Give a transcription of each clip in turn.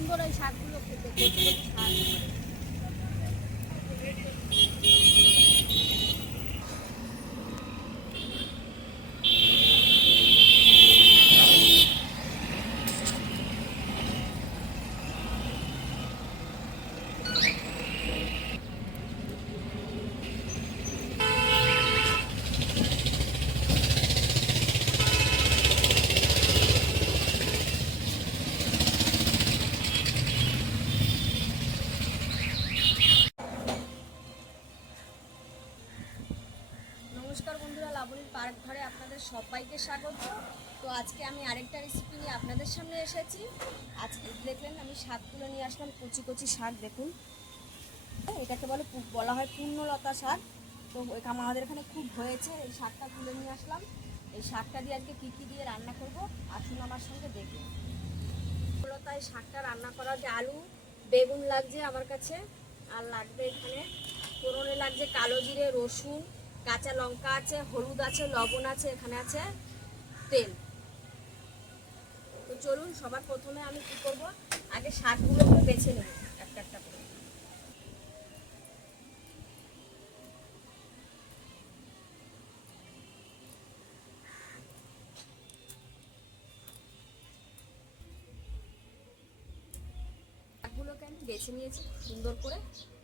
সুন্দর এই শাকগুলো খেতে, কচি কচি শাক। নমস্কার বন্ধুরা, লাবণীর পার্ক ঘরে আপনাদের সবাইকে স্বাগত। তো আজকে আমি আরেকটা রেসিপি নিয়ে আপনাদের সামনে এসেছি। আজকে দেখলেন আমি শাক তুলে নিয়ে আসলাম, কচি কচি শাক। দেখুন, এটাকে বলা হয় পূর্ণলতা শাক। তো আমাদের এখানে খুব হয়েছে, এই শাকটা তুলে নিয়ে আসলাম। এই শাকটা দিয়ে আজকে কী কী দিয়ে রান্না করব আসুন আমার সঙ্গে দেখুন। পূর্ণলতা এই শাকটা রান্না করা যে আলু বেগুন লাগছে আমার কাছে, আর লাগবে এখানে ফোড়নে লাগছে কালো জিরে, রসুন, কাঁচা লঙ্কা আছে, হলুদ আছে, লবণ আছে, এখানে আছে তেল। তো চলুন সবার প্রথমে আমি কি করব, আগে শাকগুলোকে বেছে নেব একটা একটা করে। শাকগুলোকে আমি বেছে নিয়েছি সুন্দর করে,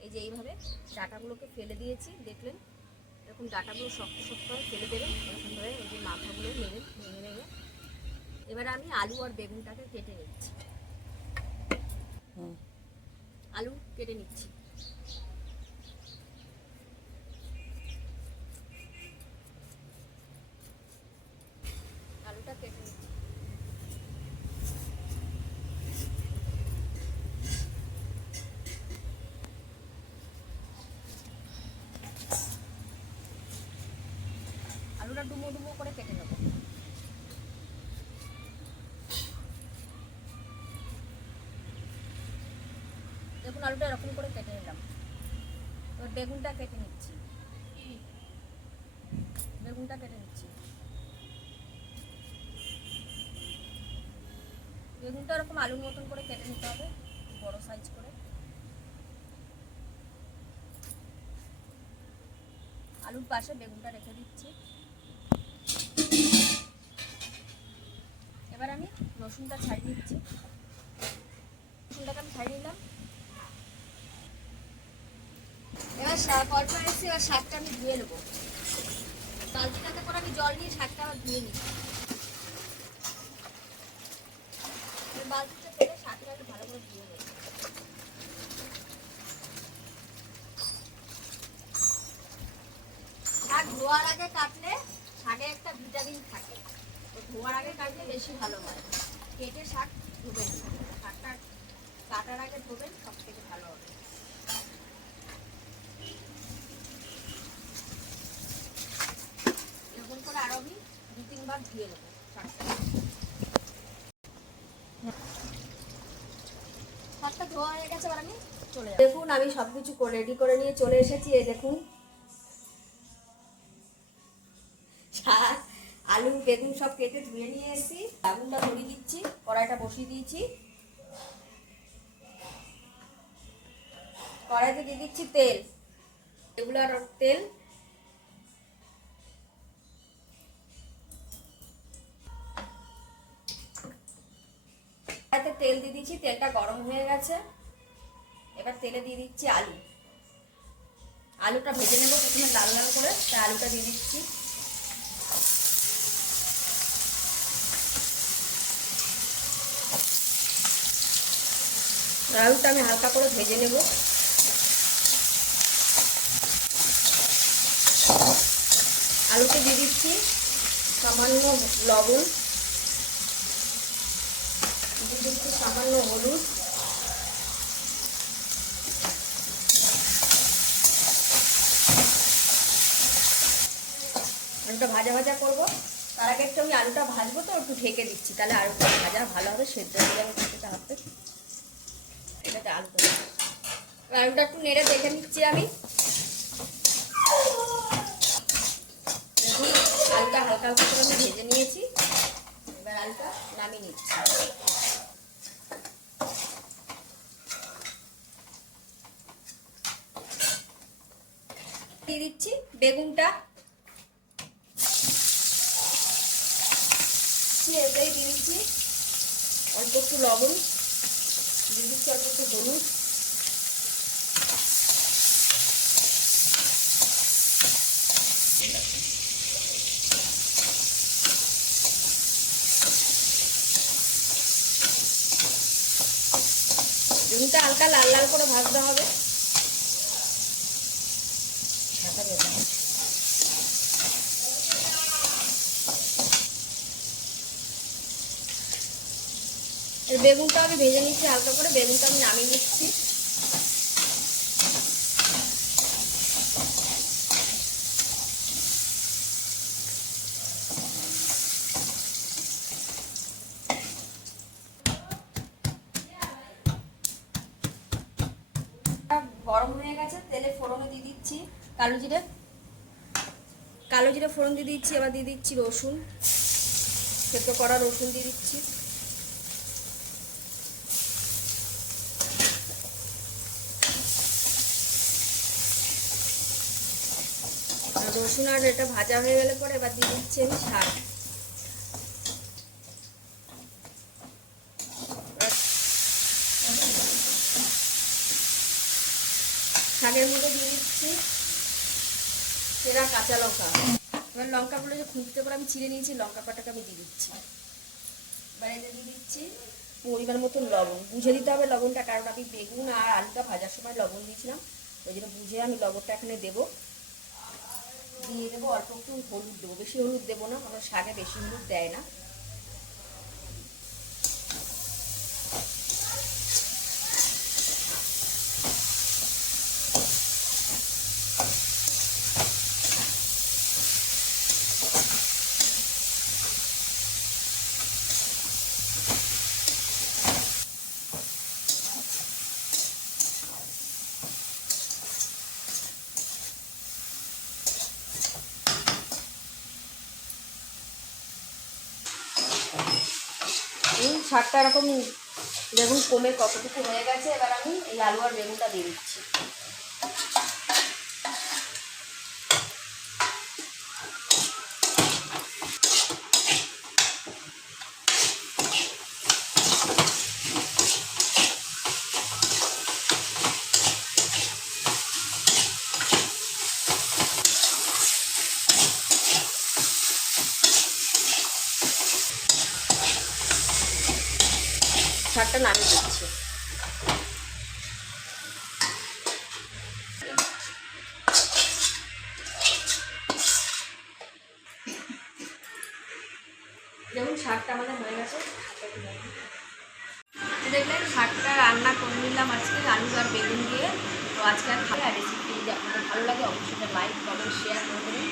এই যে এইভাবে ডাঁটাগুলোকে ফেলে দিয়েছি। দেখলেন এরকম ডাঁটাগুলো শক্ত শক্ত করে ফেলে দেবেন এরকমভাবে, এই যে মাথাগুলো নেবেন ভেঙে ভেঙে। এবার আমি আলু আর বেগুনটাকে কেটে নিচ্ছি। আলু কেটে নিচ্ছি। আলুটা কেটে নিচ্ছি। আলুটা ডুমো ডুমো করে কেটে নেব। দেখুন আলুটা এরকম করে কেটে নিলাম। এবার বেগুনটা কেটে নিচ্ছি। বেগুনটা কেটে নিচ্ছি। বেগুনটা এরকম আলুর মতন করে কেটে নিতে হবে, বড় সাইজ করে। আলুর পাশে বেগুনটা রেখে দিচ্ছি। এবার আমি রসুনটা ছাড়িয়ে নিচ্ছি। রসুনটাকে আমি ছাড়িয়ে নিলাম। এবার কড়াইতে এসে এবার শাকটা আমি ধুয়ে নেবো। বালতিটাতে করে আমি জল নিয়ে শাকটা আবার ধুয়ে নিচ্ছি। বালতিটা থেকে শাকটা আমি ভালো করে ধুয়ে নেব। শাক ধোয়ার আগে কাটলে শাকে একটা ভিটামিন থাকে, তো ধোয়ার আগে কাটলে বেশি ভালো হয়। কেটে শাক ধুবেন, শাকটা কাটার আগে ধুবেন, সব থেকে ভালো হবে। এরকম করে আরো আমি 2-3 বার ধুয়ে নেবো শাকটা। শাকটা ধোয়া হয়ে গেছে, এবার আমি চলে যাব। দেখুন আমি সবকিছু রেডি করে নিয়ে চলে এসেছি। এই দেখুন শাক, আলু, বেগুন সব কেটে ধুয়ে নিয়ে এসেছি। আগুনটা ধরিয়ে দিচ্ছি, কড়াইটা বসিয়ে দিয়েছি। কড়াইতে দিয়ে দিচ্ছি তেল, রেগুলার তেল। কড়াইতে তেল দিয়ে দিচ্ছি, তেলটা গরম হয়ে গেছে। এবার তেলে দিয়ে দিচ্ছি আলু। আলুটা ভেজে নেবো প্রথমে লাল লাল করে, তাই আলুটা দিয়ে দিচ্ছি। আলুটা আমি হালকা করে ভেজে নেব। আলুতে দিয়ে দিচ্ছি সামান্য লবণ, দিয়ে দিচ্ছি সামান্য হলুদ, আলুটা ভাজা ভাজা করবো। তার আগে একটু আমি আলুটা ভাজবো, তো একটু ঢেকে দিচ্ছি, তাহলে আলুটা ভাজা ভালো হবে, সেদ্ধ হয়ে যাবে খেতে হাতে। এটাতে আলুটা একটু নেড়ে দেখে নিচ্ছি আমি। দেখুন আলুটা হালকা হালকা করে আমি ভেজে নিয়েছি। এবার আলুটা নামিয়ে নিচ্ছি। দিয়ে দিচ্ছি বেগুনটা, এটাই দিয়ে দিচ্ছি অল্প একটু লবণ, দিয়ে দিচ্ছি অল্প একটু হলুদ, বেগুনটা হালকা লাল লাল করে ভাজতে হবে। বেগুনটা আমি ভেজে নিচ্ছি হালকা করে, বেগুনটা আমি নামিয়ে নিচ্ছি। গরম হয়ে গেছে, তেলে ফোড়নে দিয়ে দিচ্ছি কালো জিরে ফোড়ন দিয়ে দিচ্ছি। এবার দিয়ে দিচ্ছি রসুন, সেদ্ধ করা রসুন দিয়ে দিচ্ছি। রসুন আর এটা ভাজা হয়ে গেলে পরে এবার দিয়ে দিচ্ছি আমি শাক। শাকের মধ্যে দিয়ে দিচ্ছি সেরা কাঁচা লঙ্কা। এবার লঙ্কাগুলো যে খুঁজতে করে আমি ছিঁড়ে নিয়েছি, লঙ্কা পাটাকে আমি দিয়ে দিচ্ছি। এবার এতে দিয়ে দিচ্ছি পরিমাণ মতন লবণ, বুঝে দিতে হবে লবণটা, কারণ আমি বেগুন আর আলুটা ভাজার সময় লবণ দিয়েছিলাম, ওই জন্য বুঝে আমি লবণটা এখানে দেবো। দিয়ে দেবো অল্প একটু হলুদ দেবো, বেশি হলুদ দেবো না, আমার শাকে বেশি হলুদ দেয় না। শাকটা এরকম দেখুন কমে কতটুকু হয়ে গেছে। এবার আমি এই আলু আর বেগুনটা দিয়ে দিচ্ছি। শাকটা নামিয়ে দিচ্ছি। দেখুন শাকটা আমাদের হয়ে গেছে। দেখলেন শাকটা রান্না করে নিলাম আজকে আলু আর বেগুন দিয়ে। তো আজকে আর খাওয়া রেসিপি যদি আপনাদের ভালো লাগে অবশ্যই লাইক কমেন্ট শেয়ার করে দেবেন।